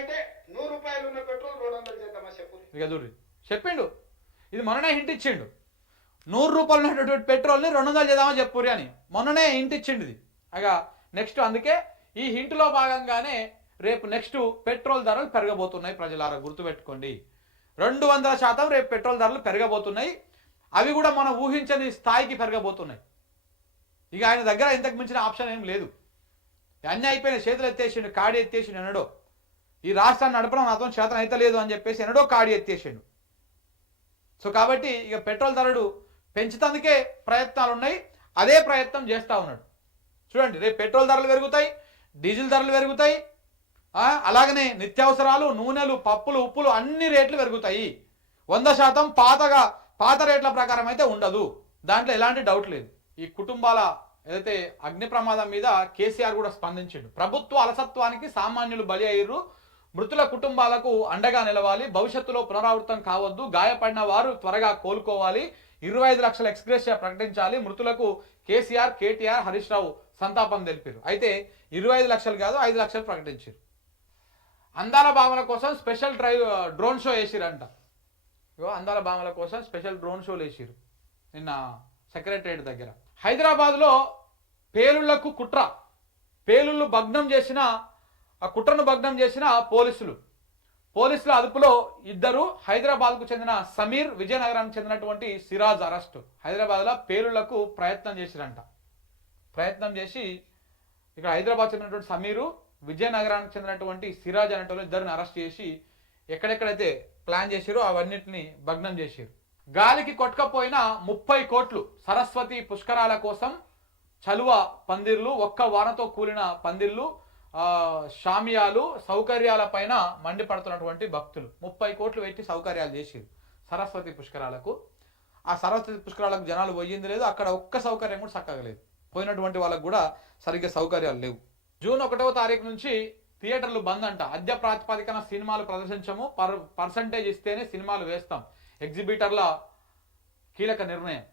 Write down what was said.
అంటే ₹100 ఉన్న పెట్రోల్ 200 చేద్దామా చెప్పు. ఇక చూడు చెప్పిండు, ఇది మొన్ననే హింట్ ఇచ్చిండు. ₹100 ఉన్నటువంటి పెట్రోల్ని 200 చేద్దామని చెప్పుర్రి అని మొన్ననే హింట్ ఇచ్చిండు ఇది. అగా నెక్స్ట్ అందుకే ఈ హింట్లో భాగంగానే రేపు నెక్స్ట్ పెట్రోల్ ధరలు పెరగబోతున్నాయి. ప్రజలారా గుర్తుపెట్టుకోండి, 200% రేపు పెట్రోల్ ధరలు పెరగబోతున్నాయి. అవి కూడా మనం ఊహించని స్థాయికి పెరగబోతున్నాయి. ఇక ఆయన దగ్గర ఇంతకు మించిన ఆప్షన్ ఏం లేదు. అన్నీ అయిపోయిన చేతులు ఎత్తేసిండు, కాడి ఎత్తేసిండు. ఎన్నడో ఈ రాష్ట్రాన్ని నడపడం నాతో చేతన అయితే లేదు అని చెప్పేసి ఎన్నడో కాడి ఎత్తేసిండు. సో కాబట్టి ఇక పెట్రోల్ ధరలు పెంచుతందుకే ప్రయత్నాలు ఉన్నాయి. అదే ప్రయత్నం చేస్తూ ఉన్నాడు. చూడండి, రేపు పెట్రోల్ ధరలు పెరుగుతాయి, డీజిల్ ధరలు పెరుగుతాయి, అలాగనే నిత్యావసరాలు, నూనెలు, పప్పులు, ఉప్పులు అన్ని రేట్లు పెరుగుతాయి. 100% పాత రేట్ల ప్రకారం అయితే ఉండదు. దాంట్లో ఎలాంటి డౌట్ లేదు. ఈ కుటుంబాల ఏదైతే అగ్ని ప్రమాదం మీద కేసీఆర్ కూడా స్పందించిండు. ప్రభుత్వ అలసత్వానికి సామాన్యులు బలి అయ్యారు, మృతుల కుటుంబాలకు అండగా నిలవాలి, భవిష్యత్తులో పునరావృతం కావద్దు, గాయపడిన వారు త్వరగా కోలుకోవాలి, 25 లక్షల ఎక్స్గ్రేషియా ప్రకటించాలి, మృతులకు కేసీఆర్, కేటీఆర్, హరీష్ రావు సంతాపం తెలిపారు. అయితే 25 లక్షలు కాదు 5 లక్షలు ప్రకటించారు. అందాల భామల కోసం స్పెషల్ డ్రోన్ షో వేసిరంట. అందాల భామల కోసం స్పెషల్ డ్రోన్ షోలు వేసిరు నిన్న సెక్రటరేట్ దగ్గర. హైదరాబాద్లో పేలుళ్లకు కుట్ర, పేలుళ్ళు భగ్నం చేసిన ఆ కుట్రను భగ్నం చేసిన పోలీసుల అదుపులో 2 హైదరాబాద్కు చెందిన సమీర్, విజయనగరానికి చెందినటువంటి సిరాజ్ అరెస్టు. హైదరాబాద్లో పేలుళ్లకు ప్రయత్నం చేసిరంట. ప్రయత్నం చేసి ఇక్కడ హైదరాబాద్ చెందినటువంటి సమీరు, విజయనగరానికి చెందినటువంటి సిరాజ్ అనేటువంటి 2ని అరెస్ట్ చేసి ఎక్కడెక్కడైతే ప్లాన్ చేసిరో అవన్నిటిని భగ్నం చేసిరు. గాలికి కొట్టుకపోయిన 30 కోట్లు సరస్వతి పుష్కరాల కోసం చలువ పందిర్లు, ఒక్క వానతో కూలిన పందిర్లు, షామియాలు, సౌకర్యాల పైన మండిపడుతున్నటువంటి భక్తులు 30 కోట్లు పెట్టి సౌకర్యాలు చేసిరు సరస్వతి పుష్కరాలకు. ఆ సరస్వతి పుష్కరాలకు జనాలు పోయింది లేదు, అక్కడ ఒక్క సౌకర్యం కూడా చక్కగా లేదు. పోయినటువంటి వాళ్ళకు కూడా సరిగ్గా సౌకర్యాలు లేవు. జూన్ 1వ తారీఖు నుంచి థియేటర్లు బంద్ అంట. అద్దె ప్రాతిపదికన సినిమాలు ప్రదర్శించము, పర్సంటేజ్ ఇస్తేనే సినిమాలు వేస్తాం. ఎగ్జిబిటర్ల కీలక నిర్ణయం.